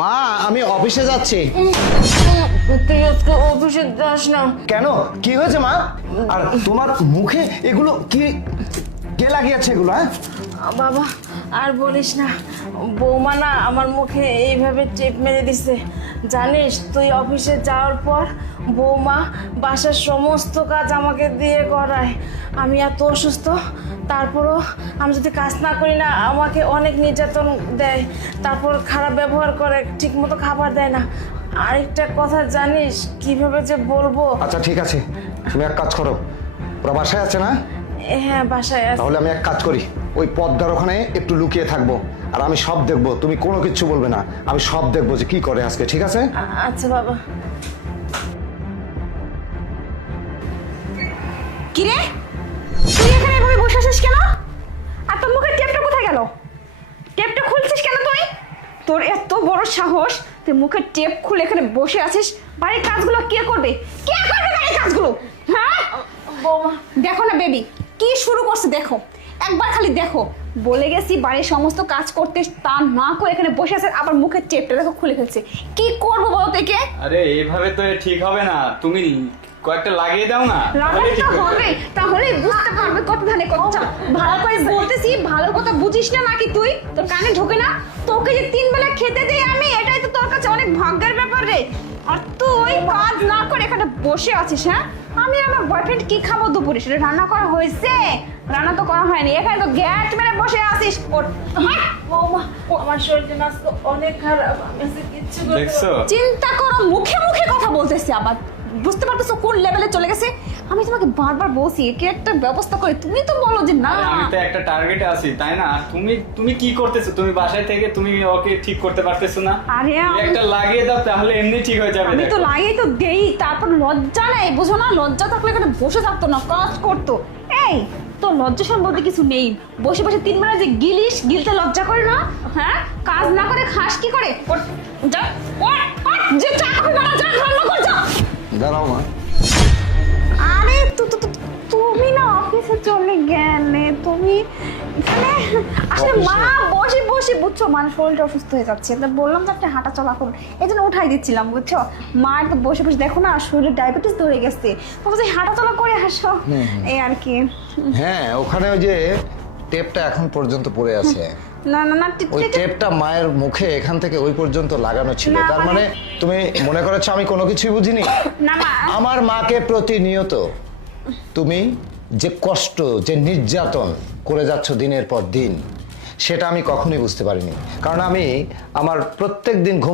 মা আমি অফিসে যাচ্ছি। তুই আজকে অফিসে যাস না। কেন, কি হয়েছে মা? আর তোমার মুখে এগুলো কি, কে লাগিয়েছে এগুলো? হ্যাঁ বাবা আর বলিস না, বৌমা না আমার মুখে এইভাবে টেপ মেরে দিছে। জানিস তুই অফিসে যাওয়ার পর বৌমা বাসার সমস্ত কাজ আমাকে দিয়ে করায়। আমি এত অসুস্থ, তারপরও আমি যদি কাজ না করি না আমাকে অনেক নির্যাতন দেয়, তারপর খারাপ ব্যবহার করে, ঠিকমতো খাবার দেয় না। আরেকটা কথা জানিস কিভাবে যে বলবো। আচ্ছা ঠিক আছে, তুমি এক কাজ করো, ওরা বাসায় আছে না? হ্যাঁ বাসায় আছে। তাহলে আমি এক কাজ করি, ওই পদ্মার ওখানে একটু লুকিয়ে থাকবো, আর আমি সব দেখবো, তুমি কোনো কিছু বলবে না, আমি সব দেখবো যে কি করে আজকে, ঠিক আছে? আচ্ছা বাবা। কিরে তুই এখানে এভাবে বসে আছিস কেন? আর তোর মুখের টেপটা কোথায় গেল? টেপটা খুলছিস কেন তুই? তোর এত বড় সাহস, তুই মুখের টেপ খুলে এখানে বসে আছিস। বাড়ির কাজগুলো কে করবে? কে করবে বাড়ির কাজগুলো? হ্যাঁ বৌমা দেখো না বেবি কি শুরু করছে, দেখো একবার খালি দেখো। বলে গেছি বাড়ির সমস্ত কাজ করতে, তা না করে এখানে বসে আছে, আবার মুখের টেপটা দেখো খুলে ফেলছে। কি করবো বলো থেকে? আরে এইভাবে তো ঠিক হবে না, তুমি কয়েকটা লাগিয়ে দাও না। লাগাতে তো হবে, তাহলে বুঝতে পারবে কত ধানে কত চাল। ভালো করে বলতেছি, ভালো কথা বুঝিস না নাকি তুই? তোর কানে ঢোকে না? তোকে যে 3 বেলা খেতে দেই আমি, এটাই তো তোর কাছে অনেক ভাগ্যের ব্যাপার রে। আর তুই কাজ না করে এখানে বসে আছিস। হ্যাঁ আমি আর আমার বয়ফ্রেন্ড কি খাবো দুপুরে? সেটা রান্না করা হয়েছে? রান্না তো করা হয়নি, এখানে তো গ্যাস মেরে বসে আছিস। বৌমা আমার শরীরটা না আজকে অনেক খারাপ, আমি আজকে কিচ্ছু করতে দেখছো? চিন্তা করো, মুখে মুখে কথা বলতেছি আবার। বুঝতে পারতেছো কোন লেভেলে চলে গেছে? আমি তোমাকে বারবার বলছি কি একটা ব্যবস্থা করে, তুমি তো বলো যে না। আরে আমি তো একটা টার্গেটে আছি, তাই না? আর তুমি কি করতেছো? তুমি বাসায় থেকে তুমি ওকে ঠিক করতে পারতেছো না? আরে একটা লাগিয়ে দাও, তাহলে এমনি ঠিক হয়ে যাবে। আমি তো দেখো। লাগিয়ে তো দেই, তারপর লজ্জা নেই, বুঝো না? লজ্জা থাকলে এখানে বসে থাকতো না, কাজ করতো। এই তোর লজ্জা সম্বন্ধে কিছু নেই, বসে বসে 3 বেলা যে গিলিস, গিলতে লজ্জা করে না? হ্যাঁ কাজ না করে খাস কি করে? ওঠ, যা ওঠ, ওঠ, যে চা কফি বানা, যা রান্না কর, যা। দাঁড়াও মা। আরে তুমি না অফিসে চলে গেলে, তুমি এখানে আসলে মা বসে বসে বুঝছো, মানে শরীরটা অসুস্থ হয়ে যাচ্ছে, তা বললাম যে একটা হাঁটা চলা করুন, এই জন্য উঠাই দিচ্ছিলাম বুঝছো। মার তো বসে বসে দেখো না শরীরে ডায়াবেটিস ধরে গেছে, তো বলছি হাঁটা চলা করে আসো, এই আর কি। হ্যাঁ ওখানে ওই যে টেপটা এখন পর্যন্ত পড়ে আছে, না না না ওই টেপটা মায়ের মুখে এখান থেকে ওই পর্যন্ত লাগানো ছিল। না, তার মানে তুমি মনে করেছো আমি কোনো কিছুই বুঝিনি? না না আমার মাকে প্রতিনিয়ত তুমি যে কষ্ট, যে নির্যাতন করে যাচ্ছ দিনের পর দিন, সেটা আমি কখনোই বুঝতে পারিনি। কারণ আমি আমার প্রত্যেক দিন ঘুম